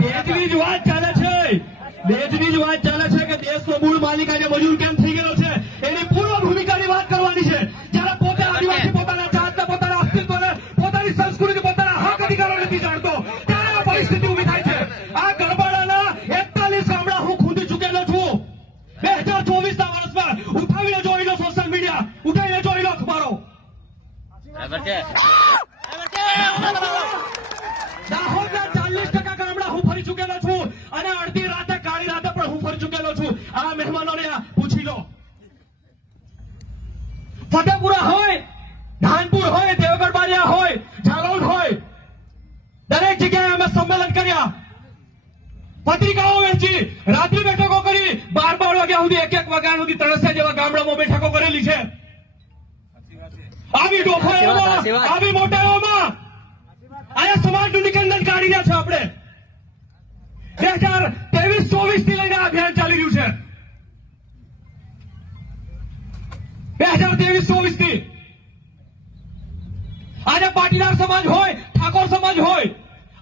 દેશની જ વાત ચાલે છે, દેશની જ વાત ચાલે છે કે દેશનો મૂળ માલિક આજે મજૂર કેમ થઈ ગયો છે એની પૂર્વ ભૂમિકાની વાત કરવાની છે. જ્યારે પોતે આદિવાસી પોતાના જાતને, પોતાના અસ્તિત્વને, પોતાની સંસ્કૃતિ, પોતાના હક અધિકારો નથી જાણતો ત્યારે આ પરિસ્થિતિ ઉભી થાય છે. આ ગરબાડાના 41 ગામડા હું ખુદ ચૂકેલો છું. 2024ના વર્ષમાં ઉઠાવીને જોઈ લો સોશિયલ મીડિયા, ઉઠાવીને જોઈ લો અખબારો. દાહોદના 40% ગામડા હું ફરી ચૂકેલો છું અને અડધી રાતે કાળી રાતે પણ હું ફરી ચૂકેલો છું. આ મહેમાનોને પૂછી લો. ફતેપુરા હોય, ધાનપુર હોય, દેવગઢ બારિયા હોય, જાલોદ હોય, દરેક જગ્યાએ અમે સંમેલન કર્યા, પત્રિકાઓ વહેંચી, રાત્રિ બેઠકો કરી, 12 વાગ્યા સુધી, 1 વાગ્યા સુધી તળસિયા જેવા ગામડામાં બેઠકો કરેલી છે. આવી ડોફાઓમાં, આવી મોટાઓમાં અહીંયા સમાજનું નિકંદન કાઢી રહ્યા છે. આપણે 2023-24 થી લઈને આ અભિયાન ચાલી રહ્યું છે. 2023-24 થી આજે પાટીદાર સમાજ હોય, ઠાકોર સમાજ હોય,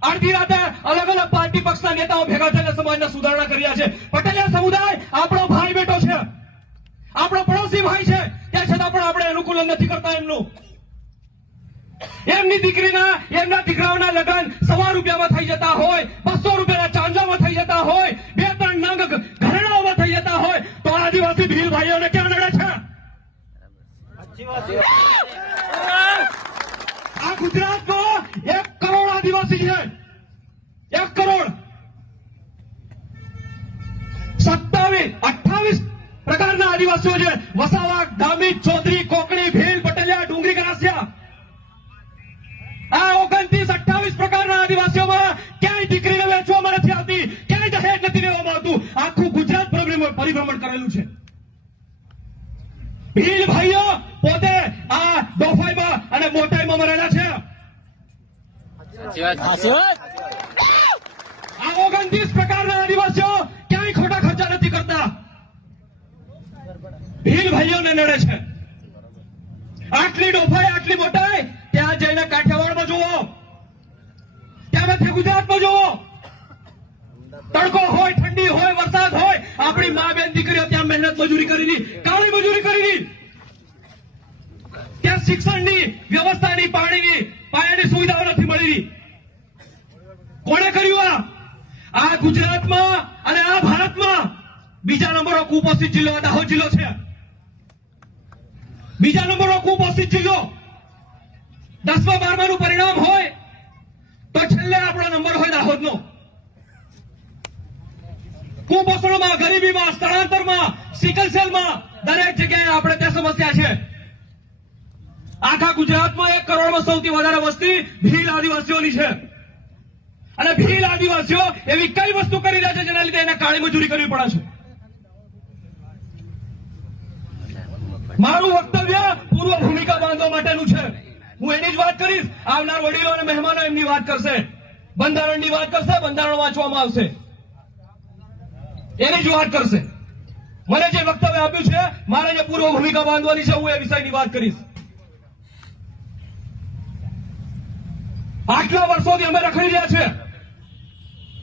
અડધી રાતે અલગ અલગ પાર્ટી પક્ષના નેતાઓ ભેગા થઈને સમાજના સુધારણા કર્યા છે. પટેલિયા સમુદાય આપણો ભાઈ બેટો છે, આપણો પડોશી ભાઈ છે, ત્યાં છતાં પણ આપણે અનુકૂલન નથી કરતા એમનું. એમની દીકરીના, એમના દીકરાઓના લગ્ન 100 રૂપિયામાં થઈ જતા હોય, 200 રૂપિયાના ચાંદામાં થઈ જતા હોય, 2-3 નંગ ઘરેણાઓમાં થઈ જતા હોય, તો આદિવાસી ભીલ ભાઈઓને ક્યાં નડે છે? આ ગુજરાતમાં 1 કરોડ આદિવાસી છે, 1 કરોડ. 28 પ્રકારના આદિવાસીઓ છે. વસાવા, ડામી, ચૌધરી, કોકણી, ભીલ, પટેલિયા, ડુંગરી, ગરાસિયા. આ 29-28 પ્રકારના આદિવાસીઓમાં ક્યાંય દીકરીને વેચવામાં નથી આવતી, ક્યાંય દહેજ નથી લેવામાં આવતું. આખું ગુજરાત પરિભ્રમણ કરેલું છે. ભીલ ભાઈઓ પોતે આ ડોફાઈમાં અને મોટાઈમાં મરેલા છે. આ 29 પ્રકારના આદિવાસીઓ ક્યાંય ખોટા ખર્ચા નથી કરતા. ભીલ ભાઈઓને નડે છે. આટલી ડોફાઈ, આટલી મોટાઈ ત્યાં જઈને કાઠિયાવાડમાં જુઓ, ત્યાં મધ્ય ગુજરાતમાં જુઓ. તડકો હોય, ઠંડી હોય, વરસાદ હોય, આપણી મા બેન દીકરીઓ ત્યાં મહેનત મજૂરી કરી, કાળી મજૂરી કરી. ત્યાં શિક્ષણની વ્યવસ્થાની, પાણીની, પાયાની સુવિધાઓ નથી મળી. કોણે કર્યું આ ગુજરાતમાં અને આ ભારતમાં બીજા નંબરનો કુપોષિત જિલ્લો દાહોદ જિલ્લો છે. બીજા નંબરનો કુપોષિત જિલ્લો. 10મા-12માનું પરિણામ હોય તો છેલ્લે આપણો નંબર હોય દાહોદનો. કુપોષણમાં, ગરીબીમાં, સ્થળાંતરમાં, સિકલ સેલમાં દરેક જગ્યાએ આપણે તે સમસ્યા છે. આખા ગુજરાતમાં 1 કરોડમાં સૌથી વધારે વસ્તી ભીલ આદિવાસીઓની છે. અને ભીલ આદિવાસીઓ એવી કઈ વસ્તુ કરી રહ્યા છે જેના લીધે એને કાળી મજૂરી કરવી પડે છે? મારું વક્તવ્ય પૂર્વ ભૂમિકા બાંધવા માટેનું છે. હું એની જ વાત કરીશ. આવનાર વડીલો અને મહેમાનો એમની વાત કરશે, બંધારણની વાત કરશે, બંધારણ વાંચવામાં આવશે, એની જ વાત કરશે. મને જે વક્તવ્ય આપ્યું છે, મારે જે પૂર્વ ભૂમિકા બાંધવાની છે, હું એ વિષયની વાત કરીશ. આટલા વર્ષોથી અમે રખડી રહ્યા છે,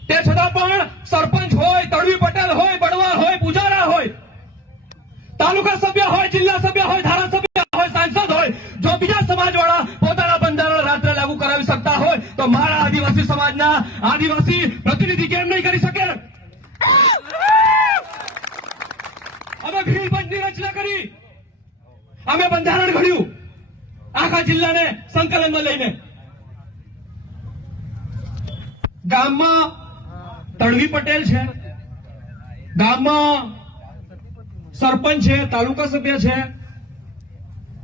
તે છતાં પણ સરપંચ હોય, તડવી પટેલ હોય, બળવા હોય, પૂજારા હોય, તાલુકા સભ્ય હોય, જિલ્લા સભ્ય હોય, ધારાસભ્ય હોય, સાંસદ હોય, જો બીજા સમાજવાળા પોતાના બંધારણ રાત્રે લાગુ કરાવી શકતા હોય તો મારા આદિવાસી સમાજના આદિવાસી પ્રતિનિધિ કેમ નહીં કરી શકે? અમે ભીલ પંચની રચના કરી, અમે બંધારણ ઘડ્યું આખા જિલ્લાને સંકલનમાં લઈને. ગામમાં તડવી પટેલ છે, ગામમાં સરપંચ છે, તાલુકા સભ્ય છે,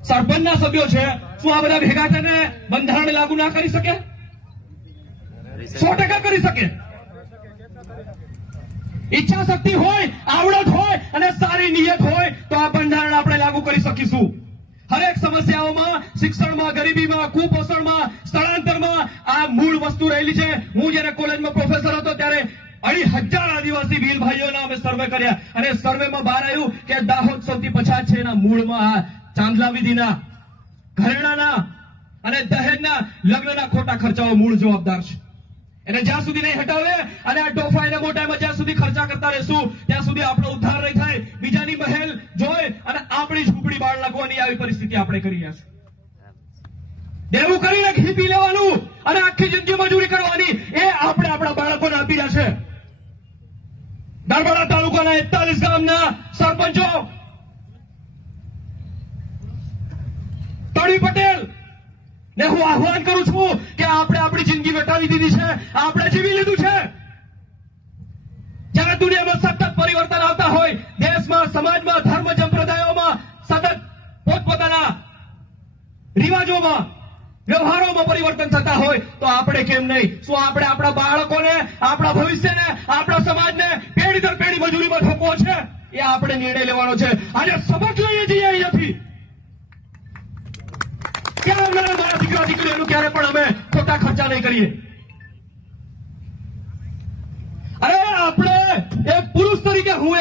સરપંચના સભ્યો છે. શું આ બધા ભેગા થઈને બંધારણ લાગુ ના કરી શકે? 100% કરી શકે. ઈચ્છા શક્તિ હોય, આવડત હોય અને સારી નિયત હોય તો આ બંધારણ આપણે લાગુ કરી શકીશું. હરેક સમસ્યાઓમાં, શિક્ષણમાં, ગરીબીમાં, કુપોષણમાં, સ્થળાંતરમાં આ મૂળ વસ્તુ રહેલી છે. હું જયારે કોલેજમાં પ્રોફેસર હતો ત્યારે 2,500 આદિવાસી વીર ભાઈઓના અમે સર્વે કર્યા અને સર્વેમાં બહાર આવ્યું કે દાહોદ સૌથી પછાત છે. એના મૂળમાં આ ચાંદલા વિધિના, ઘરેણાના અને દહેજના, લગ્નના ખોટા ખર્ચાઓ મૂળ જવાબદાર છે. એને જ્યાં સુધી નહીં હટાવે અને આ ટોફાઈના મોટામાં જ્યાં સુધી ખર્ચા કરતા રહેશું ત્યાં સુધી આપણો ઉદ્ધાર નહીં થાય. બીજાની મહેલ જોઈ અને આપણી ઝૂંપડી બાળ લાગવાની આવી પરિસ્થિતિ આપણે કરી રહ્યા છે. દેવું કરીને ઘી પી લેવાનું અને આખી જિંદગી મજૂરી કરવાની એ આપણે આપણા બાળકોને આપી રહ્યા છે. નર્મદા તાલુકાના 41 ગામના સરપંચો તળી પટેલ ને હું આહ્વાન કરું છું કે આપણે આપણી જિંદગી વટાવી દીધી છે, આપણે જીવી લીધું છે. જ્યારે દુનિયામાં સતત પરિવર્તન આવતા હોય, દેશમાં, સમાજમાં, ધર્મ સંપ્રદાયોમાં સતત પોતપોતાના રિવાજોમાં, વ્યવહારોમાં પરિવર્તન થતા હોય તો આપણે કેમ નહીં? શું આપણે આપણા બાળકોને, આપણા ભવિષ્યને, આપણા સમાજને પેઢી દર પેઢી મજૂરીમાં ઠોકવો છે? એ આપણે નિર્ણય લેવાનો છે. આજે સબક લઈએ છીએ અહીંયાથી કે આવનારા મારા દીકરા દીકરીઓનું ક્યારે પણ અમે ખોટા ખર્ચા નહીં કરીએ. અરે આપણે એક પુરુષ તરીકે હું